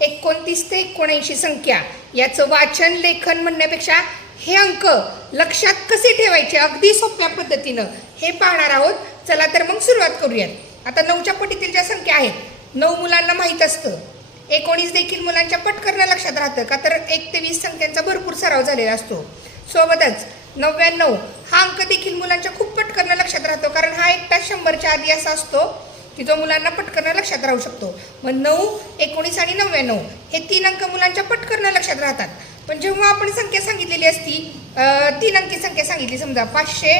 एकोणतीस ते एकोणऐंशी संख्या. याचं वाचन लेखन म्हणण्यापेक्षा हे अंक लक्षात कसे ठेवायचे? अगदी सोप्या पद्धतीनं हे पाहणार आहोत. चला तर मग सुरुवात करूयात. आता नऊच्या पटीतील ज्या संख्या आहेत नऊ मुलांना माहीत असतं. एकोणीस देखील मुलांच्या पटकरणं लक्षात राहतं का? तर एक ते वीस संख्यांचा भरपूर सराव झालेला असतो. सोबतच नव्याण्णव हा अंक देखील मुलांच्या खूप पटकरणं लक्षात राहतो. कारण हा एकटा शंभरच्या आधी असा असतो. की जो मुलांना पटकन लक्षात राहू शकतो. मग नऊ एकोणीस आणि नव्याण्णव हे तीन अंक मुलांच्या पटकरनं लक्षात राहतात. पण जेव्हा आपण संख्या सांगितलेली असती तीन अंकी संख्या सांगितली समजा पाचशे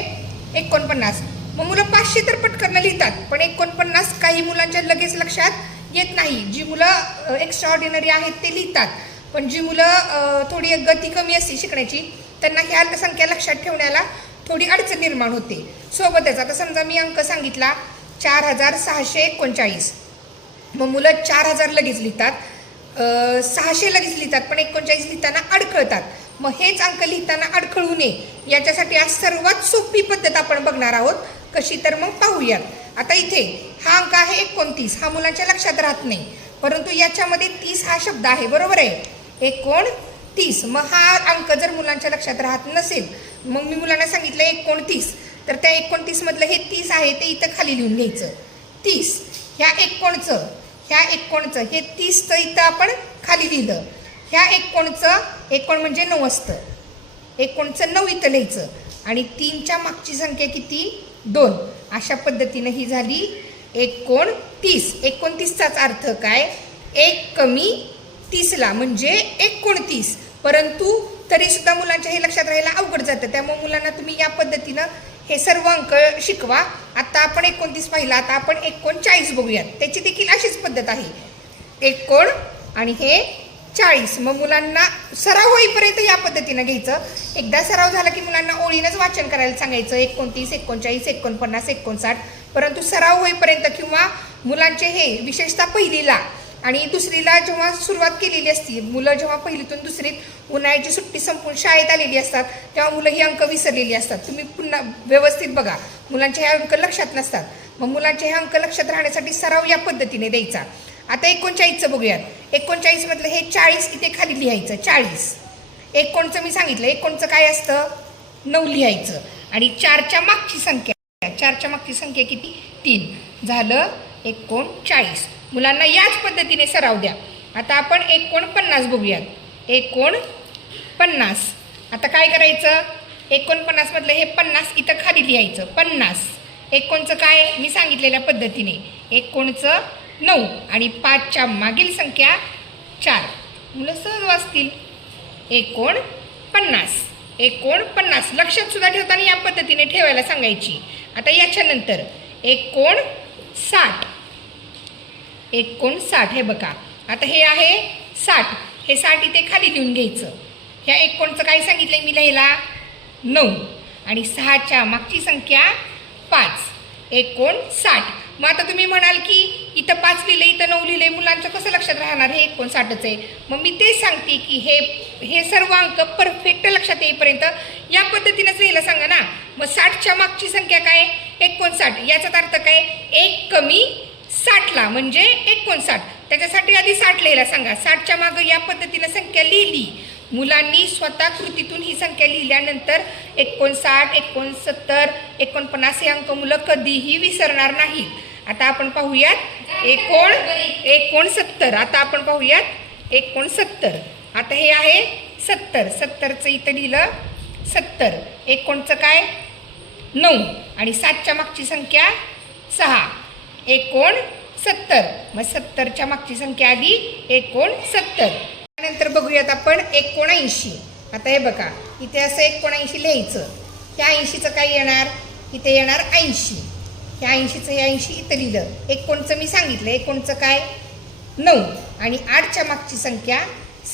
एकोणपन्नास. मग मुलं पाचशे तर पटकन लिहितात पण एकोणपन्नास काही मुलांच्या लगेच लक्षात येत नाही. जी मुलं एक्स्ट्रा ऑर्डिनरी आहेत ते लिहितात. पण जी मुलं थोडी गती कमी असते शिकण्याची त्यांना ह्या संख्या लक्षात ठेवण्याला थोडी अडचण निर्माण होते. सोबतच आता समजा मी अंक सांगितला चार हजार सहाशे एकोणचाळीस. मग मुलं चार हजार लगेच लिहितात. सहाशे लगेच लिहितात पण एकोणचाळीस लिहिताना अडखळतात. मग हेच अंक लिहिताना अडखळू नये. याच्यासाठी आज सर्वात सोपी पद्धत आपण बघणार आहोत. कशी तर मग पाहूयात. आता इथे हा अंक आहे एकोणतीस. हा मुलांच्या लक्षात राहत नाही. परंतु याच्यामध्ये तीस हा शब्द आहे. बरोबर आहे? एकोणतीस. मग हा अंक जर मुलांच्या लक्षात राहत नसेल मग मी मुलांना सांगितलं एकोणतीस. तर त्या एकोणतीसमधलं हे तीस आहे ते इथं खाली लिहून घ्यायचं. तीस ह्या एकोणचं ह्या एकोणचं हे तीसचं इथं आपण खाली लिहिलं. ह्या एकोणचं एकोण म्हणजे नऊ असतं एकोणचं नऊ इथं लिहायचं. आणि तीनच्या मागची संख्या किती? दोन. अशा पद्धतीनं ही झाली एकोणतीस एकोणतीसचाच अर्थ काय? एक कमी तीसला म्हणजे एकोणतीस. परंतु तरीसुद्धा मुलांच्या हे लक्षात राहायला अवघड जातं. त्यामुळे मुलांना तुम्ही या पद्धतीनं हे सर्व अंक शिकवा. आता आपण एकोणतीस पाहिला आता आपण एकोणचाळीस बघूयात. त्याची देखील अशीच पद्धत आहे. एकोण आणि हे चाळीस. मग मुलांना सराव होईपर्यंत या पद्धतीनं घ्यायचं. एकदा सराव झाला की मुलांना ओळीनंच वाचन करायला सांगायचं. एकोणतीस एकोणचाळीस एकोणपन्नास एकोणसाठ. परंतु सराव होईपर्यंत किंवा मुलांचे हे विशेषतः पहिलीला आणि दुसरीला जेव्हा सुरुवात केलेली असती मुलं जेव्हा पहिलीतून दुसरीत उन्हाळ्याची सुट्टी संपून शाळेत आलेली असतात तेव्हा मुलं ही अंक विसरलेली असतात. तुम्ही पुन्हा व्यवस्थित बघा मुलांचे हे अंक लक्षात नसतात. मग मुलांचे हे अंक लक्षात राहण्यासाठी सराव या पद्धतीने द्यायचा. आता एकोणचाळीसचं बघूयात. एकोणचाळीसमधलं हे चाळीस इथे खाली लिहायचं चाळीस. एकोणचं मी सांगितलं एकोणचं काय असतं? नऊ लिहायचं. आणि चारच्या मागची संख्या चारच्या मागची संख्या किती? तीन. झालं एकोणचाळीस. मुलांना याच पद्धतीने सराव द्या. आता आपण एकोणपन्नास बघूयात. एकोणपन्नास आता काय करायचं? एकोणपन्नासमधलं हे पन्नास इथं खाली लिहायचं. पन्नास. एकोणचं काय? मी सांगितलेल्या पद्धतीने. एकोणचं नऊ. आणि पाचच्या मागील संख्या चार. मुलं सहज वाचतील. एकोणपन्नास एकोणपन्नास लक्षात सुद्धा ठेवताना या पद्धतीने ठेवायला सांगायची. आता याच्यानंतर एकोण साठ. एकोणसाठ हे बघा. आता हे आहे साठ. हे साठ इथे खाली लिहून घ्यायचं. ह्या एकोणचं काय सांगितलं मी लिहायला? नऊ. आणि सहाच्या मागची संख्या पाच. एकोणसाठ. मग आता तुम्ही म्हणाल की इथं पाच लिहिलं इथं नऊ लिहिले. मुलांचं कसं लक्षात राहणार? हे एकोणसाठच आहे. मग मी तेच सांगते की हे हे सर्व अंक परफेक्ट लक्षात येईपर्यंत या पद्धतीनंच लिहिलं सांगा ना. मग साठच्या मागची संख्या काय? एकोणसाठ. याचाच अर्थ काय? एक कमी साठला म्हणजे एकोणसाठ. त्याच्यासाठी आधी साठ लिहायला सांगा. साठच्या मागं या पद्धतीनं संख्या लिहिली. मुलांनी स्वतः कृतीतून ही संख्या लिहिल्यानंतर एकोणसाठ एकोणसत्तर एकोणपन्नास हे अंक मुलं कधीही विसरणार नाहीत. आता आपण पाहूयात एकोण एकोणसत्तर. आता आपण पाहूयात एकोणसत्तर. आता हे आहे सत्तर. सत्तरचं इथं लिहिलं सत्तर. एकोणचं काय? नऊ. आणि सातच्या मागची संख्या सहा. एकोण सत्तर. मग सत्तरच्या मागची संख्या आली एकोण सत्तर. त्यानंतर बघूयात आपण एकोणऐंशी आता हे बघा इथे असं एकोणऐंशी लिहायचं. ह्या ऐंशीचं काय येणार? इथे येणार ऐंशी. ह्या ऐंशीचं हे ऐंशी इथं लिहिलं. एकोणचं मी सांगितलं एकोणचं काय? नऊ. आणि आठच्या मागची संख्या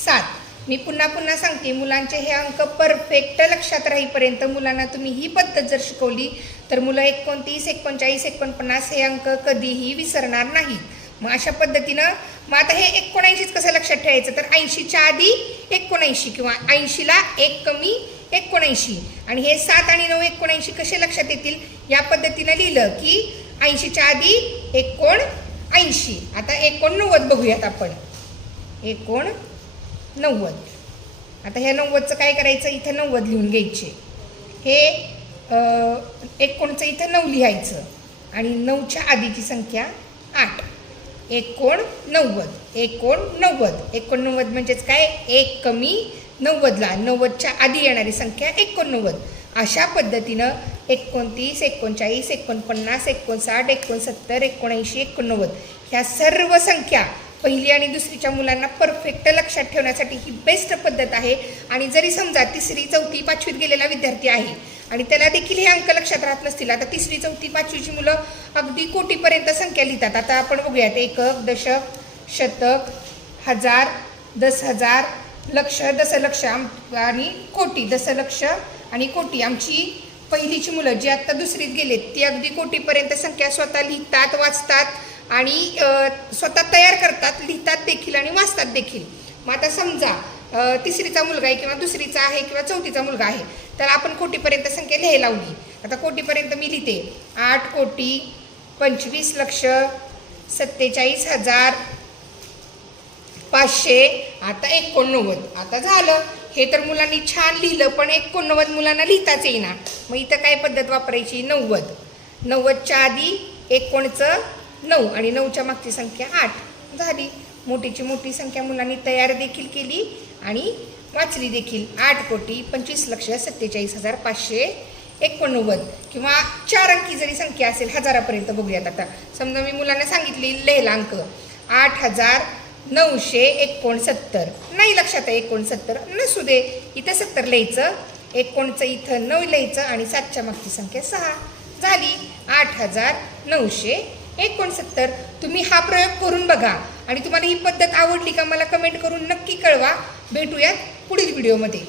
सात. मी पुन्हा पुन्हा सांगते मुलांचे हे अंक परफेक्ट लक्षात राहीपर्यंत मुलांना तुम्ही ही पद्धत जर शिकवली तर मुलं एकोणतीस एकोणचाळीस एकोणपन्नास हे अंक कधीही विसरणार नाहीत. मग अशा पद्धतीनं मग आता हे एकोणऐंशीच कसं लक्षात ठेवायचं? तर ऐंशीच्या आधी एकोणऐंशी किंवा ऐंशीला एक कमी एकोणऐंशी. आणि हे सात आणि नऊ एकोणऐंशी कसे लक्षात येतील? या पद्धतीनं लिहिलं की ऐंशीच्या आधी एकोण ऐंशी आता एकोणनव्वद बघूयात आपण. एकोण नव्वद. आता ह्या नव्वदचं काय करायचं? इथं नव्वद लिहून घ्यायचे. हे एकोणचं इथं नऊ लिहायचं आणि नऊच्या आधीची संख्या आठ. एकोण नव्वद. एकोण नव्वद. एकोणनव्वद म्हणजेच काय? एक कमी नव्वदला. नव्वदच्या आधी येणारी संख्या एकोणनव्वद अशा पद्धतीनं एकोणतीस एकोणचाळीस एकोणपन्नास एकोणसाठ एकोणसत्तर एकोणऐंशी एकोणनव्वद ह्या सर्व संख्या पहिली आणि दुसरीच्या मुलांना परफेक्ट लक्षात ठेवण्यासाठी ही बेस्ट पद्धत आहे. आणि जरी समजा तिसरी चौथी पाचवीत गेलेला विद्यार्थी आहे आणि त्याला देखील हे अंक लक्षात राहत नसतील आता तिसरी चौथी पाचवीची मुलं अगदी कोटीपर्यंत संख्या लिहितात. आता आपण बघूयात एकक दशक शतक हजार दस हजार लक्ष दशलक्ष आम- आणि कोटी दशलक्ष आणि कोटी. आमची पहिलीची मुलं जी आत्ता दुसरीत गेलेत ती अगदी कोटीपर्यंत संख्या स्वतः लिहितात वाचतात. आणि स्वतः तयार करतात लिहितात देखील आणि वाचतात देखील. मग आता समजा तिसरीचा मुलगा आहे किंवा दुसरीचा आहे किंवा चौथीचा मुलगा आहे तर आपण कोटीपर्यंत संख्या लिहायला लावली. आता कोटीपर्यंत मी लिहिते. आठ कोटी पंचवीस लक्ष सत्तेचाळीस हजार पाचशे आता एकोणनव्वद. आता झालं. हे तर मुलांनी छान लिहिलं पण एकोणनव्वद मुलांना लिहिताच येईना. मग इथं काय पद्धत वापरायची? नव्वद. नव्वदच्या आधी एकोणचं नऊ आणि नऊच्या मागची संख्या आठ झाली. मोठीची मोठी संख्या मुलांनी तयार देखील केली आणि वाचली देखील. आठ कोटी पंचवीस लक्ष सत्तेचाळीस हजार पाचशे एकोणनव्वद किंवा चार अंकी जरी संख्या असेल हजारापर्यंत बघूयात आता. समजा मी मुलांना सांगितली लिहिला अंक आठ हजार नऊशे एकोणसत्तर. नाही लक्षात आहे एकोणसत्तर. नसू दे. इथं सत्तर लिहायचं एकोणचं इथं नऊ लिहायचं आणि सातच्या मागची संख्या सहा झाली. आठ हजार नऊशे एकोणसत्तर तुम्ही हा प्रयोग करून बघा. आणि तुम्हाला ही पद्धत आवडली का मला कमेंट करून नक्की कळवा. भेटूयात पुढील व्हिडिओमध्ये.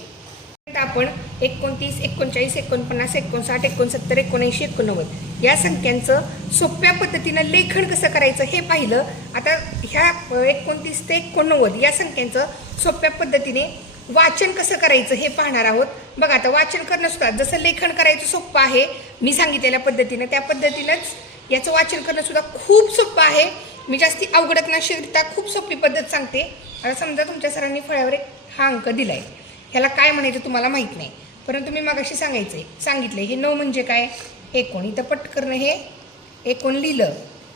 आपण एकोणतीस एकोणचाळीस एकोणपन्नास एकोणसाठ एकोणसत्तर एकोणऐंशी एकोणनव्वद या संख्यांचं सोप्या पद्धतीनं लेखन कसं करायचं हे पाहिलं. आता ह्या एकोणतीस ते एकोणनव्वद या संख्यांचं सोप्या पद्धतीने वाचन कसं करायचं हे पाहणार आहोत. बघा आता वाचन करणं सुद्धा जसं लेखन करायचं सोपं आहे. मी सांगितलेल्या पद्धतीनं त्या पद्धतीनंच याचं वाचन करणं सुद्धा खूप सोपं आहे. मी जास्ती अवघडत नशिकता खूप सोपी पद्धत सांगते. आता समजा तुमच्या सरांनी फळ्यावर एक हा अंक दिला आहे ह्याला काय म्हणायचं तुम्हाला माहीत नाही. परंतु मी मागाशी सांगायचं आहे सांगितलं हे नऊ म्हणजे काय? एकोण. इथं पट करणं हे एकोण लिहिलं.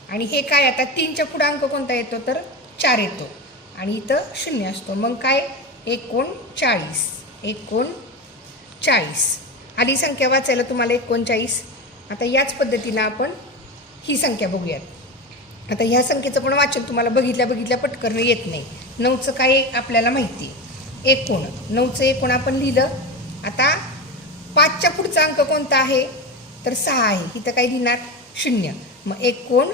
आणि हे काय? आता तीनच्या पुढं अंक कोणता येतो? तर चार येतो. आणि इथं शून्य असतो. मग काय? एकोणचाळीस एकोण चाळीस. आधी संख्या वाचायला तुम्हाला एकोणचाळीस आता याच पद्धतीनं आपण ही संख्या बघूयात. आता ह्या संख्येचं पण वाचन तुम्हाला बघितल्या बघितल्या पटकरणं येत नाही. नऊचं काय आपल्याला माहिती. एकोण नऊचं एकोण आपण लिहिलं. आता पाचच्या पुढचा अंक कोणता आहे? तर सहा आहे. इथं काय लिहिणार? शून्य. मग एकोण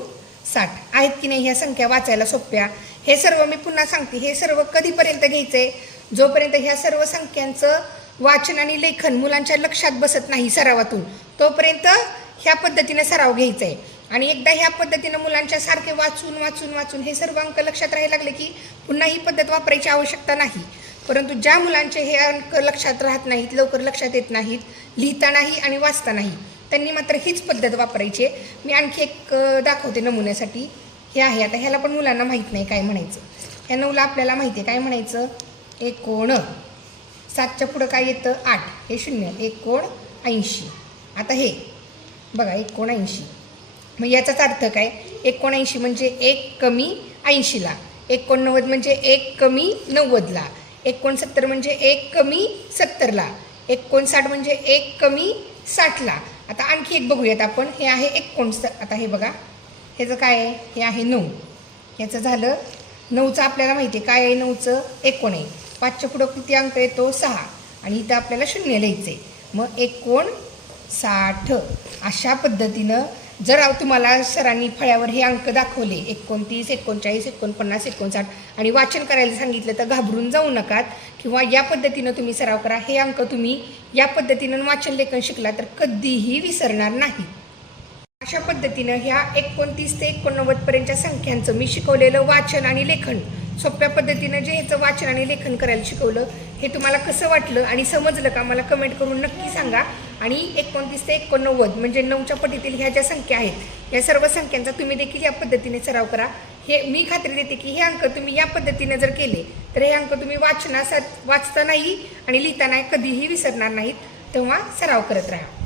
साठ. आहेत की नाही ह्या संख्या वाचायला सोप्या? हे सर्व मी पुन्हा सांगते. हे सर्व कधीपर्यंत घ्यायचं आहे जोपर्यंत ह्या सर्व संख्यांचं वाचन आणि लेखन मुलांच्या लक्षात बसत नाही सरावातून तोपर्यंत ह्या पद्धतीने सराव घ्यायचा आहे आणि एकदा ह्या पद्धतीनं मुलांच्या सारखे वाचून वाचून वाचून हे सर्व अंक लक्षात राहायला लागले की पुन्हा ही पद्धत वापरायची आवश्यकता नाही. परंतु ज्या मुलांचे हे अंक लक्षात राहत नाहीत लवकर लक्षात येत नाहीत लिहिता नाही आणि वाचता नाही त्यांनी मात्र हीच पद्धत वापरायची आहे. मी आणखी एक दाखवते नमुन्यासाठी. हे आहे. आता ह्याला पण मुलांना माहीत नाही काय म्हणायचं. ह्या नऊला आपल्याला माहिती आहे काय म्हणायचं? एकोण सातच्या पुढं काय येतं? आठ. हे शून्य. एकोण ऐंशी. आता हे. बघा एकोणऐंशी मग याचाच अर्थ काय? एकोणऐंशी म्हणजे एक कमी ऐंशीला. एकोणनव्वद म्हणजे एक कमी नव्वदला. एकोणसत्तर म्हणजे एक कमी सत्तरला. एकोणसाठ म्हणजे एक कमी साठला. आता आणखी एक बघूयात आपण. हे आहे एकोणस आता हे बघा. ह्याचं काय आहे? हे आहे नऊ. ह्याचं झालं नऊचं आपल्याला माहिती आहे. काय आहे नऊचं? एकोण आहे पाचच्या पुढं किती अंक येतो सहा. आणि इथं आपल्याला शून्य लिहायचं आहे मग एकोण साठ अशा पद्धतीनं जर तुम्हाला सरांनी फळ्यावर हे अंक दाखवले एकोणतीस एकोणचाळीस एकोणपन्नास एकोणसाठ आणि वाचन करायला सांगितलं तर घाबरून जाऊ नकात किंवा या पद्धतीनं तुम्ही सराव करा. हे अंक तुम्ही या पद्धतीनं वाचन लेखन शिकला तर कधीही विसरणार नाही. अशा पद्धतीनं ह्या एकोणतीस ते एकोणनव्वदपर्यंतच्या संख्यांचं मी शिकवलेलं वाचन आणि लेखन सोप्या पद्धतीनं जे ह्याचं वाचन आणि लेखन करायला शिकवलं हे तुम्हाला कसं वाटलं आणि समजलं का मला कमेंट करून नक्की सांगा. आणि एकोणतीस ते एकोणनव्वद म्हणजे नऊच्या पटीतील ह्या ज्या संख्या आहेत या सर्व संख्यांचा तुम्ही देखील या पद्धतीने सराव करा. हे मी खात्री देते की हे अंक तुम्ही या पद्धतीने जर केले तर हे अंक तुम्ही वाचनासाठी वाचता नाही आणि लिहिताना कधीही विसरणार नाहीत. तेव्हा सराव करत राहा.